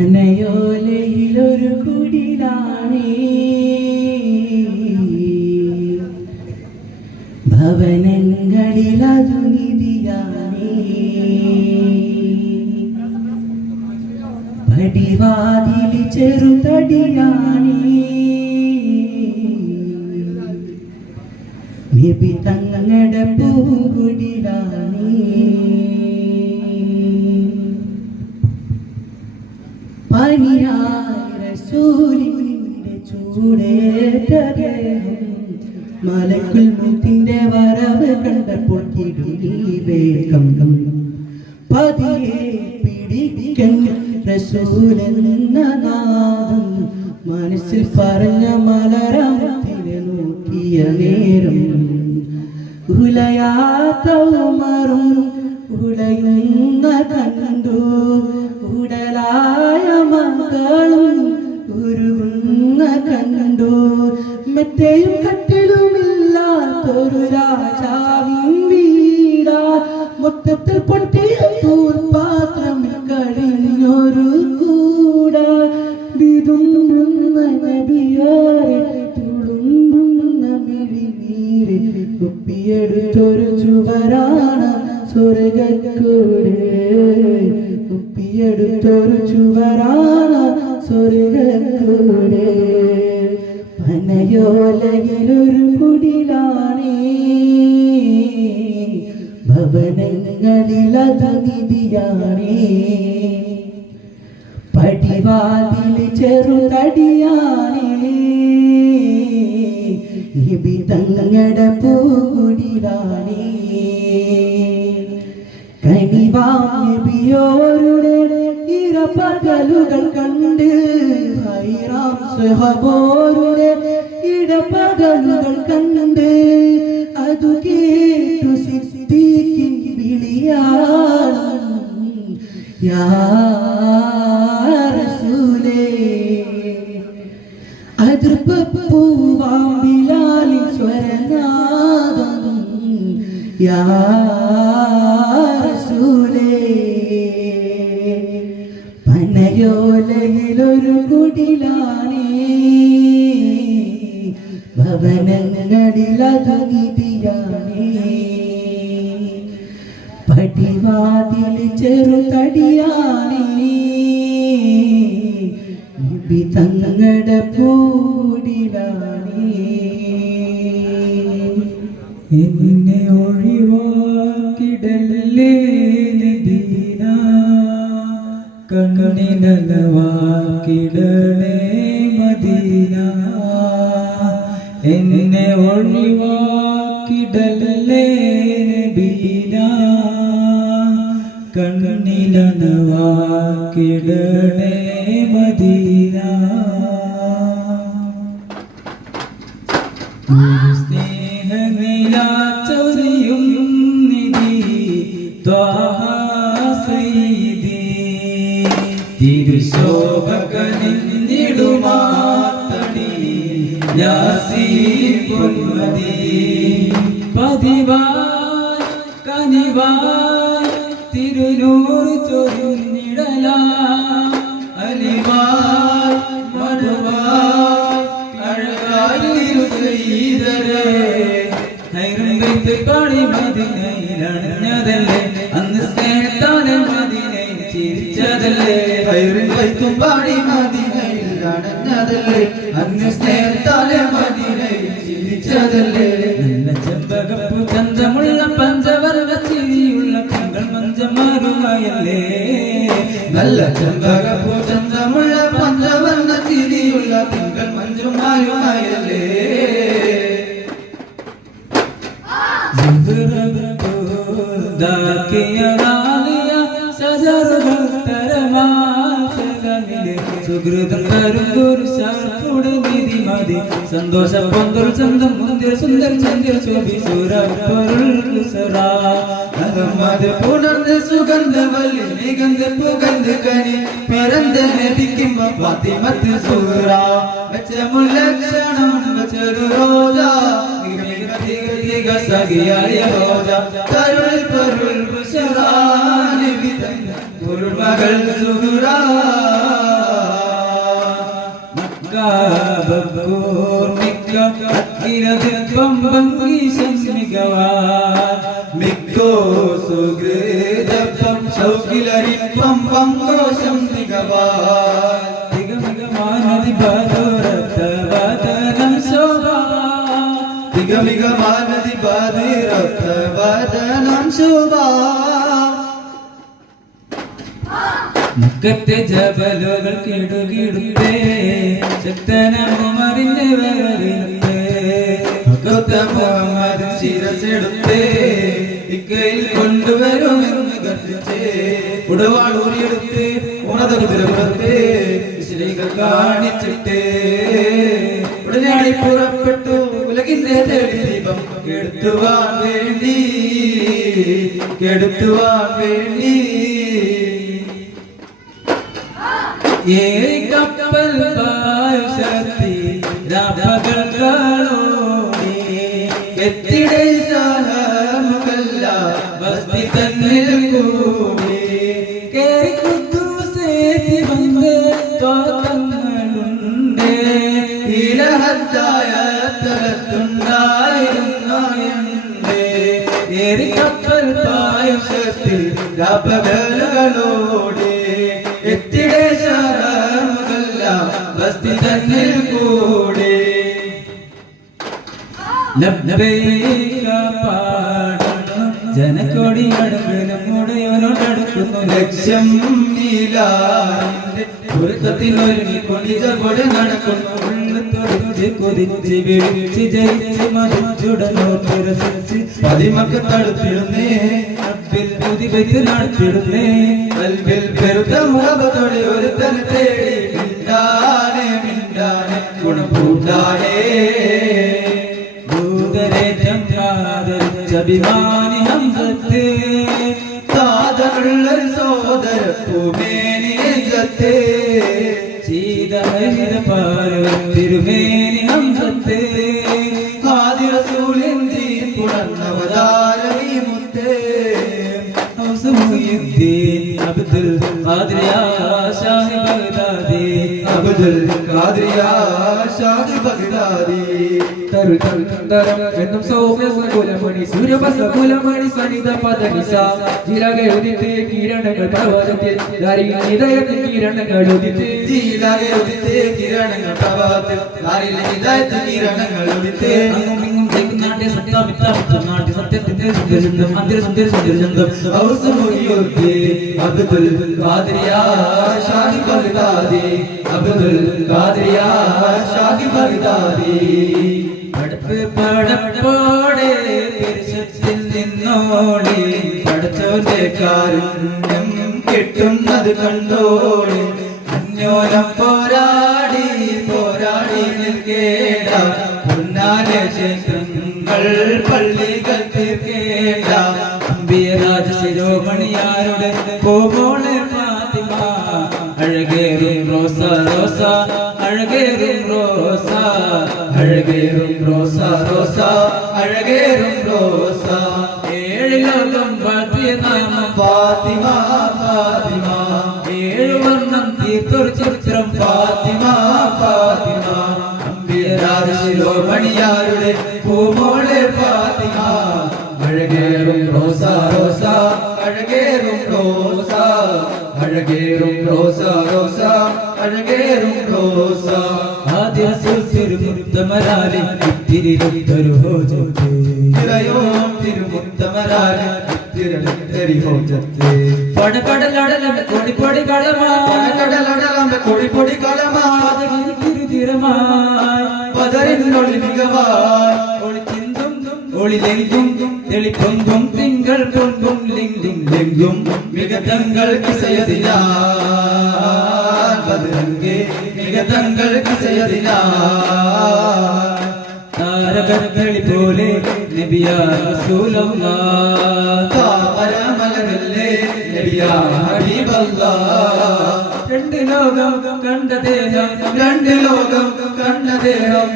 പനയോലയിലൊരു കുടിലാണേ ഭവനങ്ങളിലതു നിധിയാണേ പടിവാതിലി ചെറുതടിയാണേ നബി തങ്ങളുടെ പൂങ്കുടിലാണേ പനിയായ റസൂലിന്റെ ചൂടേറ്റ ദേഹം മലക്കുൽ മൗത്തിന്റെ വരവ് കണ്ടപ്പോൾ കിടുങ്ങി വേഗം പതിയെ പിടിക്കൻ റസൂലെന്ന നാദം മനസ്സിൽ പറഞ്ഞ മലരത്തിനെ നോക്കിയ നേരം ഉലയാത്ത ഉമറും ഉലയുന്ന കണ്ടു ഉടലായ മകളും ഉരുകുന്ന കണ്ടു മെത്തയും കട്ടിലുമില്ലാത്തൊരു രാജാവിൻ വീടാ മൊത്തത്തിൽ പൊട്ടിയ പാത്രം കഴിഞ്ഞൊരു കൂടാ വിതുമ്പുന്ന നബിയാരെ തുളുമ്പുന്ന മിഴിനീര് കുപ്പിയെടുത്തൊരു ചുവരാണ് സ്വർഗ്ഗക്കൂടെ കുപ്പിയെടുത്തൊരു ചുവരാണ് സ്വർഗ്ഗക്കൂടെ പനയോലയിലൊരു കുടിലാണേ ഭവനങ്ങളിലതു നിധിയാണേ പടിവാതിലി ചെറുതടിയാണേ നബി തങ്ങളുടെ പൂങ്കുടിലാണേ കനിവാം നബിയോരുടെ ഇരപകലുകൾ കണ്ട് ഹൈറാം സ്വഹബോരുടെ ഇടപകലുകൾ കണ്ട് അതു കേട്ടു സിദ്ദീഖിൻ വിളിയാളം യാ റസൂലേ അതിർപ്പൂവാം ബിലാലിൻ സ്വരനാദം യാ റസൂലേ പനയോലയിലൊരു കുടിലാണേ ഭവനങ്ങളിലതു നിധിയാണേ പടിവാതിലി ചെറുതടിയാണേ നബി തങ്ങളുടെ പൂടിലാണേ എന്നെ ഒഴിവാക്കിടലേ നദീന കണ്ണിനലവാക്കിടണേ മദീന എന്നെ ഒഴിവാക്കിടലേ നബീന കണ്ണിലനവാക്കിടണേ മദീന സ്നേഹനിലാച്ചൊരിയും നിധി ത്വാഹ സയ്യിദി തിരുശോഭകനിടുമാത്തടി യാസീൻ പൊന്മദി പതിവായി കനിവായി തിരുനൂർ ചൊരിഞ്ഞിടലാ അലിവായി മധുവായി അഴകായി തിരുസയ്യിദരേ ഹൈറും ബൈത്ത് പാടി മദീനയിലണഞ്ഞതല്ലേ അന്ന് സ്നേഹത്താലെ മദീനയിൽ ചിരിച്ചതല്ലേ ഹൈറും ബൈത്തും പാടി മദീനയിലണഞ്ഞതല്ലേ അന്ന് സ്നേഹത്താലെ മദീനയിൽ ചിരിച്ചതല്ലേ നല്ല ചെമ്പകപ്പു ചന്തമുള്ള പഞ്ചവർണ്ണ ചിരിയുള്ള കങ്ങൾ മഞ്ചമാരുമായല്ലേ നല്ല ചെമ്പകപ്പൂ ചന്തമുള്ള പഞ്ചവർണ്ണ ചിരിയുള്ള തിങ്കൾ മഞ്ജുമായുമായല്ലേ സുഹൃതം സന്തോഷ പൊന്തൽ ചന്തം മുന്തിർ സുന്ദർ ചന്ദ്ര ശോഭി സുരത് പുണർന്ന് സുഗന്ധവല്ലി നിഗന്ധ പുകന്ത് കനി പിറந்த നബിക്കുമ്പോ ഫാത്തിമത്ത് സൂറ വെച്ചമുള്ള ക്ഷണം വെച്ചൊരു റോജ സഖിയായ റോജ കരുൾ പൊരുൾ ബുശറാ നബി തൻ പൊരുൾ മകൾ സുഹറ കൂർമിക്ക അക്കിരതിപ്പം ഭംഗീശമികവാൻ മിക്കോ സുഹൃദപ്പം ശൗകിലരിപ്പം പങ്കോശം മികവാൻ തികമികമാനതി ഭാരതവദനം ശോഭാ തികമികമാനതി ഭാരതവദനം ശോഭാ മുക്കത്തെ ജബലുകൾ കിടുകിടുത്തേ ശക്തനമുമറിന്റെ വരവിടുത്തേ മുഹമ്മദ് ശിരസെടുത്തേ ഇക്കയിൽ കൊണ്ടുവരുമെന്ന് ഗർജിച്ചേ ഉടവാളൂരിയെടുത്തേ ഉണത കുതിരപ്പുറത്തേ ശ്രീകൾ കാണിച്ചിട്ടേ ഉടനടി പുറപ്പെട്ടു ഉലകിന്റെ തേടി ദീപം കെടുത്തുവാൻ വേണ്ടി കപ്പൽ പായുശക്തി രാപ്പകൽ കാണോടി എത്തിടെ സഹമുകല്ല ബസ്തി തന്നിൽ കൂടി കേറി കുദ്ദൂസേത്തി വന്ന് തോട്ടങ്ങളുണ്ട് ഇലഹത്തായ തലത്തുണ്ടായിരുന്നുണ്ട് കപ്പൽ പായുശക്തി രാപ്പകലുകളോടെ എത്തിടെ സഹമുകല്ല ബസ്തി തന്നിൽ കൂടി ജനക്കോടി അടുക്കലും മുടയോനോടടുക്കുന്നു ലക്ഷ്യം നീലാന്റെ പൊരുത്തത്തിനൊരുങ്ങി കൊടിജകൊടി നടക്കുന്നു കൊതിച്ച് വിളിച്ച് ജയിച്ച് മതിച്ചുടനോട്ടിരസിച്ച് പതിമക്ക് തടുത്തിടുന്നേ പുതി വെച്ച് നടത്തിടുന്നേ കൽവിൽ പെരുത്ത മുഖത്തോടെ ഒരുത്തനെ തേടി മിണ്ടാനെ ഗുണപൂട്ടാനേ അഭിമാനി ഹംസത്തെ സാധനുള്ളൊരു സോദര പൂമേനി ജത്തെ ശീതഹരിത പാല തിരുമേനി ഹംസത്തെ ആദിറസൂലിന്തി പുണർന്നവതാരണി മുത്തേ അബ്ദുൽ ഖാദിറിയ ഷാഹി ബഗ്ദാദി അബ്ദുൽ ഖാദിറിയ ഷാഹി ബഗ്ദാദി തരുതരം എന്നും സൗമ്യകുലമണി സൂര്യപസകുലമണി സനിത പദനിസ ജിരകെ ഉദിത്ത് കിരണങ്ങൾ പർവ്വതത്തിൽ ധാരിയിൽ ഹൃദയത്തിൽ കിരണങ്ങൾ ഉദിത്ത് ജിരകെ ഉദിത്ത് കിരണങ്ങൾ പർവ്വതത്തിൽ ധാരിയിൽ ഹൃദയത്തിൽ കിരണങ്ങൾ ഉദിത്ത് അങ്ങും ഇങ്ങും ജയിക്കുന്നാട്ടെ സത്യനാട്ടെ സത്യത്തിന്റെ സുന്ദരചന്തം മന്ദിര സുന്ദരചന്തം ഔസ് മുഹിയുദ്ദീൻ അബ്ദുൽ ഖാദിറിയ ഷാഹി ബഗ്ദാദി അബ്ദുൽ ഖാദിറിയ ഷാഹി ബഗ്ദാദി പടപ്പോടെ പെരുശത്തിൽ നിന്നോളി പടച്ചോന്റെ കാരുണ്യം കിട്ടുന്നത് കണ്ടോളി അന്യോലം പോരാടി നിൽക്കേണ്ട പൊന്നാലെ ക്ഷേത്രങ്ങൾ പള്ളികൾ തീർക്കേണ്ട അമ്പിയരാജ ശിരോമണിയാരുടെ പോകോളെ ഫാത്തിമ അഴകേറും റോസ റോസ അഴകേറും റോസ അഴകേറും റോസ റോസ അഴകേറും റോസ ഏഴ് ലോകം പാത്തിയ നാമം ഫാത്തിമ ഫാത്തിമ ഏഴ് വർണ്ണം തീർത്തൊരു ചിത്രം ഫാത്തിമ ഫാത്തിമ അമ്പിയരാജ ശിരോമണിയാരുടെ പൂമോളെ ഫാത്തിമ അഴകേറും റോസ റോസ അഴകേറും റോസ അഴകേറും റോസ റോസ അഴകേറും റോസ ആദ്യ തിരുമുത്തമരാലി തിരിതൊരു ഹോജത്തെ തിരയോ തിരുമുത്തമരാലെ തിരളി ഹോജത്തെ പടകടലടലം കൊടിപ്പൊടി കളമാ കടലടലം കൊടിപ്പൊടി കളമാ തിരുതിരമായി പതറിനൊളി മികവാൻ ഒളിച്ചിന്തും ഒളിലെങ്കും തെളിപ്പൊങ്കും തിങ്കൾ പൊങ്കും ലിങ്കും ലിങ്കും മികതങ്ങൾ കിസയതിനാ ബദരംഗേ മികതങ്ങൾ കിസയതിനാ താരകങ്ങളി പോലെ നബിയാ റസൂലല്ലാഹ് താമരമലരല്ലേ നബിയാ ഹബീബല്ലാഹ് രണ്ട് ലോകം കണ്ട ദേഹം രണ്ട് ലോകം കണ്ട ദേഹം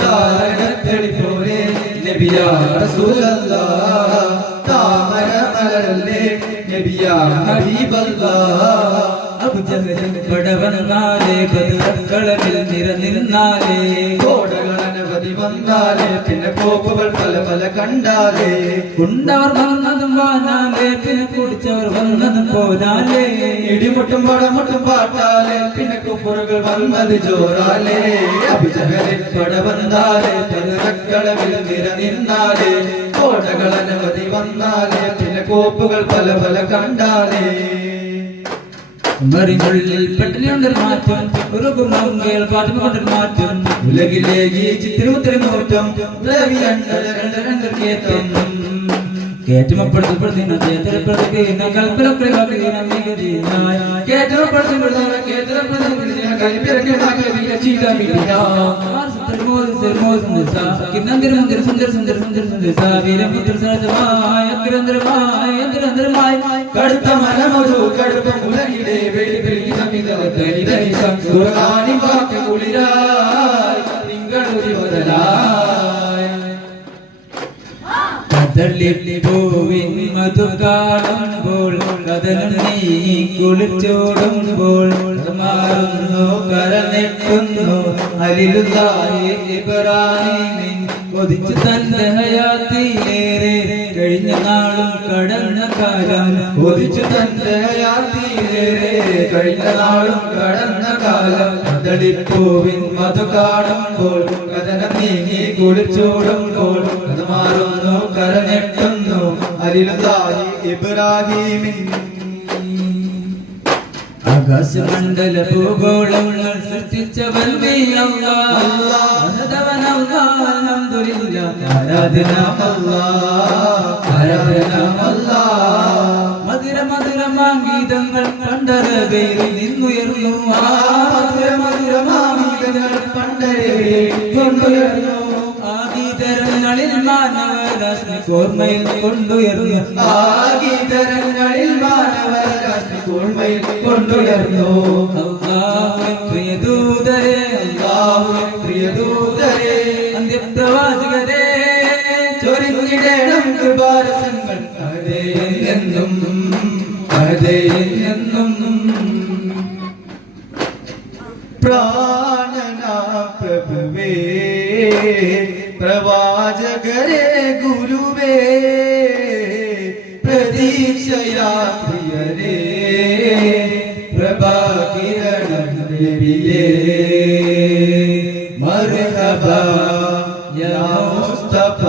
താരകത്തടി പോലെ നബിയാ റസൂലല്ലാഹ് താമരമലരല്ലേ നബിയാ ഹബീബല്ലാഹ് അബുജഹലും പടവന്നാലേ ബദറക്കളവിൽ നിറനിന്നാലേ കോടകൾ അനവധി വന്നാലേ പിന്നെ കോപ്പുകൾ പല പല കണ്ടാലേ ഉണ്ടവർ വന്നതും വാനാലേ പിന്നെ കുടിച്ചവർ വന്നതും പോലാലേ ഇടിമുട്ടും പടമുട്ടും പാട്ടാലേ പിന്നെ കുപ്പുറകൾ വന്നത് ജോറാലേ അഭിജഹലിൽ പടവന്നാലേ ബദറക്കളവിൽ നിറനിന്നാലേ കോടകൾ അനവധി വന്നാലേ പിന്നെ കോപ്പുകൾ പല പല കണ്ടാലേ മറിമുള്ളിൽ പെട്ടലിയുണ്ടൊരു മാറ്റം ഒരു ഗുണങ്ങൾ പാട്ടും കൊണ്ടൊരു മാറ്റം ഉലകിലേക്ക് ചിത്രമുത്തരം നോറ്റം കേറ്റുമപ്പെടുത്തപ്പെടുന്ന ചേതരപ്പെടുത്തുന്ന കൽപ്പനപ്രകാശീന മികതീനായ കേറ്റുമപ്പെടുത്തപ്പെടുന്ന കേറ്റരപ്പെടുത്തുന്ന കൽപ്പനപ്രകാശീന ചീതമില്ല കിന്നന്തിര സുന്ദര സുന്ദര സുന്ദര സുന്ദര സുന്ദര സാവീരപുത്ര സഹജമായ അഗ്രന്തരമായ കടുത്ത മനമധു കടുത്ത മുലകിടെ വെളി വെളി സമിതനി സുഖാനി വാക്ക് കുളിരായി നിങ്ങളൊരു ബദലായി കദളിപ്പൂവിൻ മധു കാണുമ്പോൾ കഥനം നീ കുളിച്ചോടുമ്പോൾ മാറുന്നു കരനെട്ടുന്നു അലിലുള്ളാഹി ഇബ്രാഹിമിൻ കൊതിച്ചു തന്റെ ഹയാത്തിലേറെ കഴിഞ്ഞ നാളും കടന്ന കാലം കൊതിച്ചു തന്റെ ഹയാത്തിലേറെ കഴിഞ്ഞ നാളും കടന്ന കാലം കദളിപ്പൂവിൻ മധു കാണുമ്പോൾ കഥനം നീങ്ങി കുളിച്ചോടുമ്പോൾ അത് മാറുന്നു കരനെട്ടുന്നു അലിലുള്ളാഹി ഇബ്രാഹിമിൻ ആകാശമണ്ഡല ഭൂഗോളങ്ങൾ സൃഷ്ടിച്ചവൻ നീ അല്ലാഹ് അൽഹംദുലില്ലാഹ് ആരാധന മധുര മധുരമാംഗീതങ്ങൾ കണ്ടരകയിൽ നിന്നുയർന്നു മധുരമധുരമാംഗീതങ്ങൾ പണ്ടരയിൽ കൊണ്ടുയർന്നു ആഗീതരങ്ങളിൽ മാനവരാശി കോർമ്മയിൽ കൊണ്ടുയർന്നു ആഗീതരങ്ങളിൽ മാനവരാശി കോർമ്മയിൽ കൊണ്ടുയർന്നു അല്ലാഹുവിൻ പ്രിയദൂതരേ അല്ലാഹുവിൻ പ്രിയദൂതരേ അന്ത്യപ്രവാചകരേ ചൊരിഞ്ഞിടേണം കൃപാരസങ്ങൾ എന്നും പ്രാണനാ പ്രഭുവേ പ്രവാചകരേ ഗുരുവേ പ്രതീക്ഷയാത്രിയരേ പ്രഭാകിരണം നബിയേ മർഹബ യാ മുസ്തഫ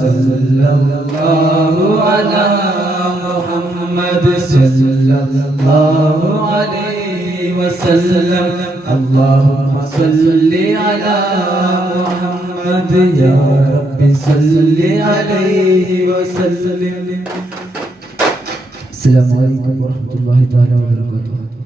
സല്ലല്ലാഹു അലാ മുഹമ്മദ് സല്ലല്ലാഹു അലൈഹി വസല്ലം اللهم صل على محمد يا رب صل عليه وسلم. السلام عليكم ورحمة الله تعالى وبركاته.